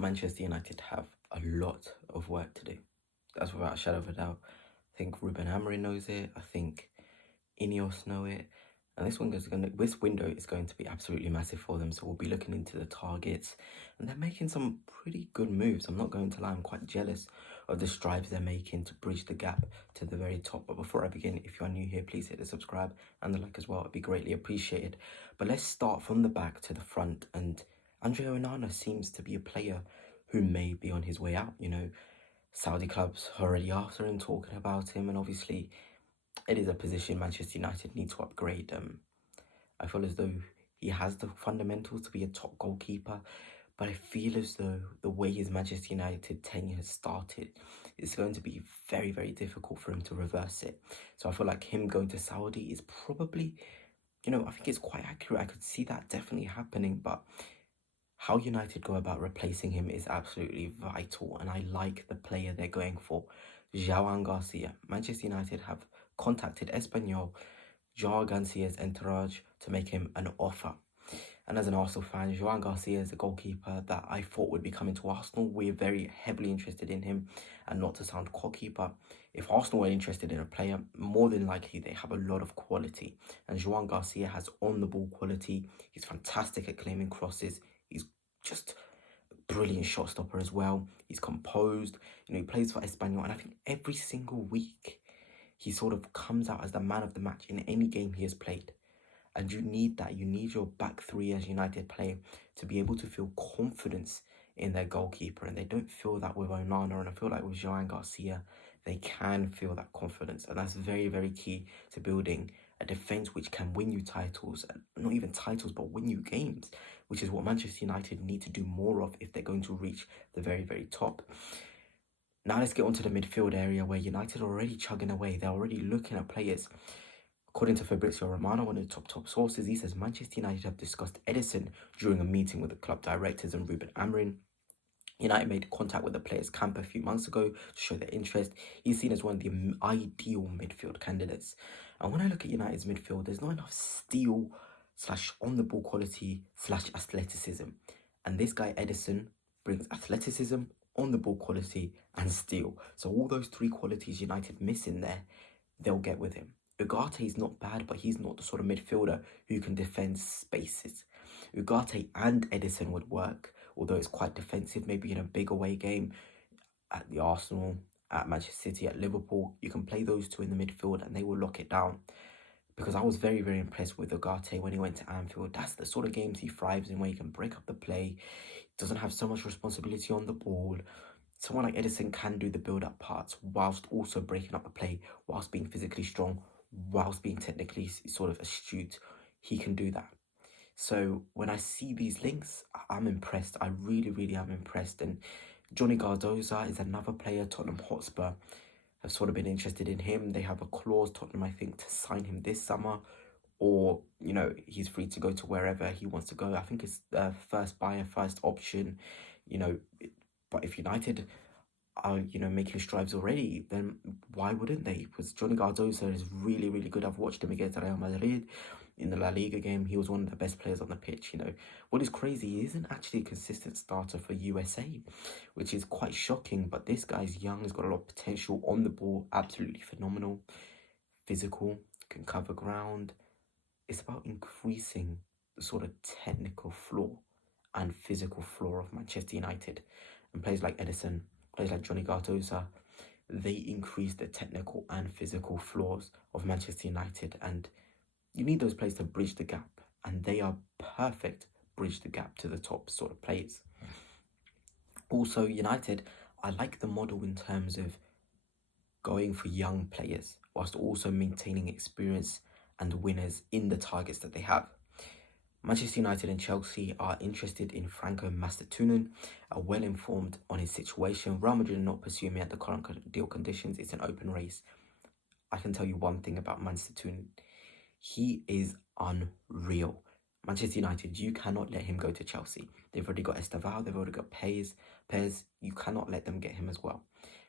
Manchester United have a lot of work to do. That's without a shadow of a doubt. I think Ruben Amorim knows it. I think Ineos know it. And this window is going to be absolutely massive for them. So we'll be looking into the targets, and they're making some pretty good moves. I'm not going to lie, I'm quite jealous of the strides they're making to bridge the gap to the very top. But before I begin, if you are new here, please hit the subscribe and the like as well. It'd be greatly appreciated. But let's start from the back to the front. And Andre Onana seems to be a player who may be on his way out. You know, Saudi clubs are already after him, talking about him, and obviously it is a position Manchester United need to upgrade. I feel as though he has the fundamentals to be a top goalkeeper, but I feel as though the way his Manchester United tenure has started, it's going to be very, very difficult for him to reverse it. So I feel like him going to Saudi is probably, I think it's quite accurate. I could see that definitely happening, but how United go about replacing him is absolutely vital, and I like the player they're going for, João Garcia. Manchester United have contacted Espanyol, João Garcia's entourage, to make him an offer. And as an Arsenal fan, João Garcia is a goalkeeper that I thought would be coming to Arsenal. We're very heavily interested in him, and not to sound cocky, but if Arsenal were interested in a player, more than likely they have a lot of quality. And João Garcia has on-the-ball quality. He's fantastic at claiming crosses. He's just a brilliant shot stopper as well. He's composed. He plays for Espanyol, and I think every single week he sort of comes out as the man of the match in any game he has played. And you need that. You need your back three as United play to be able to feel confidence in their goalkeeper. And they don't feel that with Onana. And I feel like with João Garcia, they can feel that confidence. And that's very, very key to building a defence which can win you titles. Not even titles, but win you games, which is what Manchester United need to do more of if they're going to reach the very, very top. Now let's get onto the midfield area, where United are already chugging away. They're already looking at players. According to Fabrizio Romano, one of the top sources, he says Manchester United have discussed Edison during a meeting with the club directors and Ruben Amorim. United made contact with the players' camp a few months ago to show their interest. He's seen as one of the ideal midfield candidates. And when I look at United's midfield, there's not enough steel / on-the-ball quality / athleticism. And this guy, Edison, brings athleticism, on-the-ball quality, and steel. So all those three qualities United miss in there, they'll get with him. Ugarte is not bad, but he's not the sort of midfielder who can defend spaces. Ugarte and Edison would work, although it's quite defensive, maybe in a big away game at the Arsenal, at Manchester City, at Liverpool. You can play those two in the midfield and they will lock it down. Because I was very, very impressed with Ugarte when he went to Anfield. That's the sort of games he thrives in, where he can break up the play, doesn't have so much responsibility on the ball. Someone like Edison can do the build-up parts whilst also breaking up the play, whilst being physically strong, whilst being technically sort of astute. He can do that. So when I see these links, I'm impressed. I really, really am impressed. And Johnny Cardoso is another player. Tottenham Hotspur have sort of been interested in him. They have a clause, Tottenham, I think, to sign him this summer. Or, he's free to go to wherever he wants to go. I think it's first buyer, first option, But if United are, making strides already, then why wouldn't they? Because Johnny Cardoso is really, really good. I've watched him against Real Madrid in the La Liga game. He was one of the best players on the pitch. What is crazy, he isn't actually a consistent starter for USA, which is quite shocking. But this guy's young, has got a lot of potential on the ball, absolutely phenomenal, physical, can cover ground. It's about increasing the sort of technical floor and physical floor of Manchester United. And players like Edison, players like Johnny Cardoso, they increase the technical and physical floors of Manchester United. And you need those players to bridge the gap. And they are perfect bridge the gap to the top sort of players. Also, United, I like the model in terms of going for young players whilst also maintaining experience and winners in the targets that they have. Manchester United and Chelsea are interested in Franco Mastertunen, are well informed on his situation. Real Madrid are not pursuing him at the current deal conditions. It's an open race. I can tell you one thing about Mastertunen. He is unreal. Manchester United, you cannot let him go to Chelsea. They've already got Estevao, they've already got Pez. You cannot let them get him as well.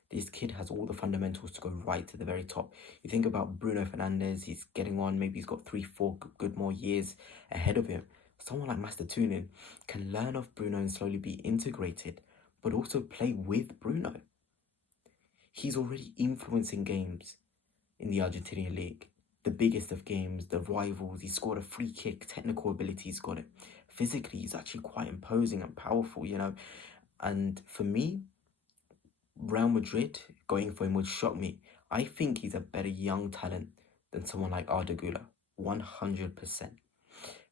This kid has all the fundamentals to go right to the very top. You think about Bruno Fernandes, he's getting on, maybe he's got 3-4 good more years ahead of him. Someone like Mastertunen can learn off Bruno and slowly be integrated, but also play with Bruno. He's already influencing games in the Argentinian league. The biggest of games, the rivals. He scored a free kick, technical ability, he's got it. Physically, he's actually quite imposing and powerful, you know. And for me, Real Madrid going for him would shock me. I think he's a better young talent than someone like Arda Güler, 100%.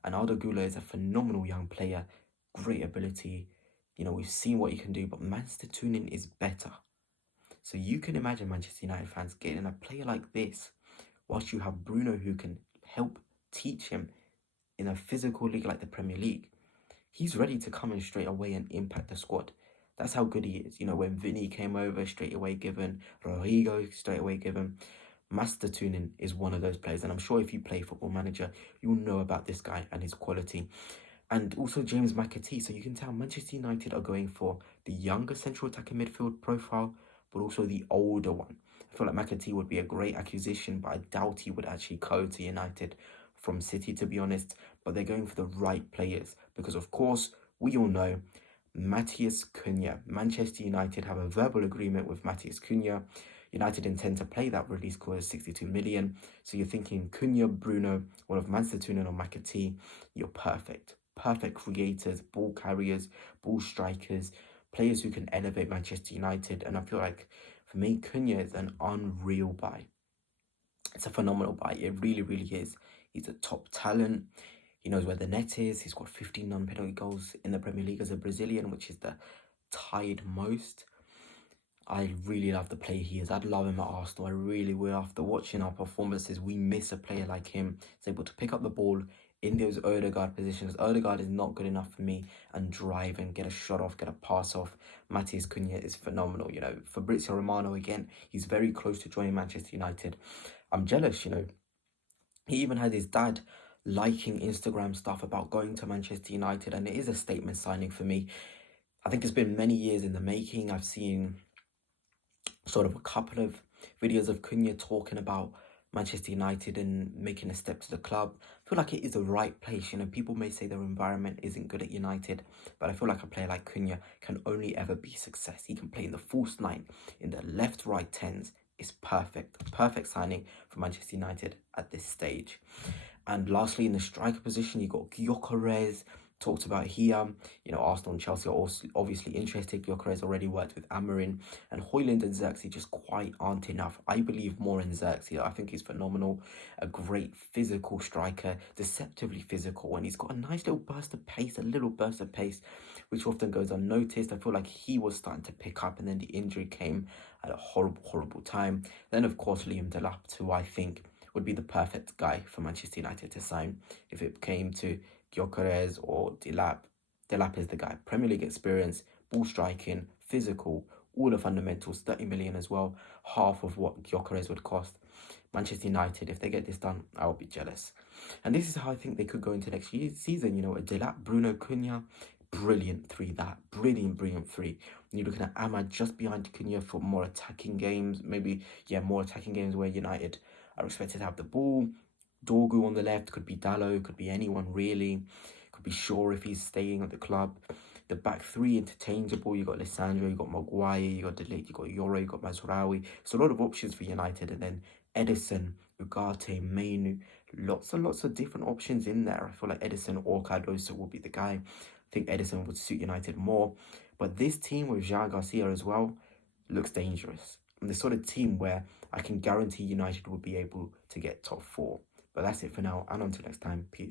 And Arda Güler is a phenomenal young player, great ability. You know, we've seen what he can do, but Manchester Tunin is better. So you can imagine Manchester United fans getting a player like this, whilst you have Bruno who can help teach him in a physical league like the Premier League. He's ready to come in straight away and impact the squad. That's how good he is. You know, when Vinny came over, straight away given. Rodrigo, straight away given. Master Tunin is one of those players. And I'm sure if you play Football Manager, you'll know about this guy and his quality. And also James McAtee. So you can tell Manchester United are going for the younger central attacking midfield profile, but also the older one. I feel like McAtee would be a great acquisition, but I doubt he would actually go to United from City, to be honest. But they're going for the right players because, of course, we all know Matheus Cunha. Manchester United have a verbal agreement with Matheus Cunha. United intend to play that release clause 62 million. So you're thinking Cunha, Bruno, one of Manchester Tunin or McAtee, you're perfect. Perfect creators, ball carriers, ball strikers, players who can elevate Manchester United. And I feel like, for me, Cunha is an unreal buy. It's a phenomenal buy. It really, really is. He's a top talent. He knows where the net is. He's got 15 non-penalty goals in the Premier League as a Brazilian, which is the tied most. I really love the player he is. I'd love him at Arsenal. I really will. After watching our performances, we miss a player like him. He's able to pick up the ball in those Odegaard positions. Odegaard is not good enough for me, and drive and get a shot off, get a pass off. Matheus Cunha is phenomenal. You know, Fabrizio Romano, again, he's very close to joining Manchester United. I'm jealous, you know. He even had his dad liking Instagram stuff about going to Manchester United, and it is a statement signing for me. I think it's been many years in the making. I've seen sort of a couple of videos of Cunha talking about Manchester United and making a step to the club. I feel like it is the right place. You know, people may say their environment isn't good at United, but I feel like a player like Cunha can only ever be success. He can play in the false nine, in the left-right tens. It's perfect. Perfect signing for Manchester United at this stage. And lastly, in the striker position, you got Gyökeres, talked about here. You know, Arsenal and Chelsea are also obviously interested. Gyökeres already worked with Amarin, and Højlund and Xerxes just quite aren't enough. I believe more in Xerxes. I think he's phenomenal, a great physical striker, deceptively physical, and he's got a nice little burst of pace, which often goes unnoticed. I feel like he was starting to pick up, and then the injury came at a horrible, horrible time. Then, of course, Liam Delap, who I think would be the perfect guy for Manchester United to sign if it came to Gyökeres or Delap. Delap is the guy. Premier League experience, ball striking, physical, all the fundamentals, 30 million as well, half of what Gyökeres would cost. Manchester United, if they get this done, I will be jealous. And this is how I think they could go into next season. You know, a Delap, Bruno, Cunha, brilliant three, that. Brilliant three. When you're looking at Ahmad just behind Cunha for more attacking games, maybe, yeah, more attacking games where United are expected to have the ball. Dorgu on the left, could be Dallo, could be anyone really. Could be Shaw if he's staying at the club. The back three interchangeable. You got Alessandro, you got Maguire, you got Delete, you got Yoro, you got Mazraoui. It's a lot of options for United. And then Edison, Ugarte, Mainu, lots and lots of different options in there. I feel like Edison or Cardoso will be the guy. I think Edison would suit United more. But this team with Jean Garcia as well looks dangerous. And the sort of team where I can guarantee United will be able to get top four. But that's it for now, and until next time, peace.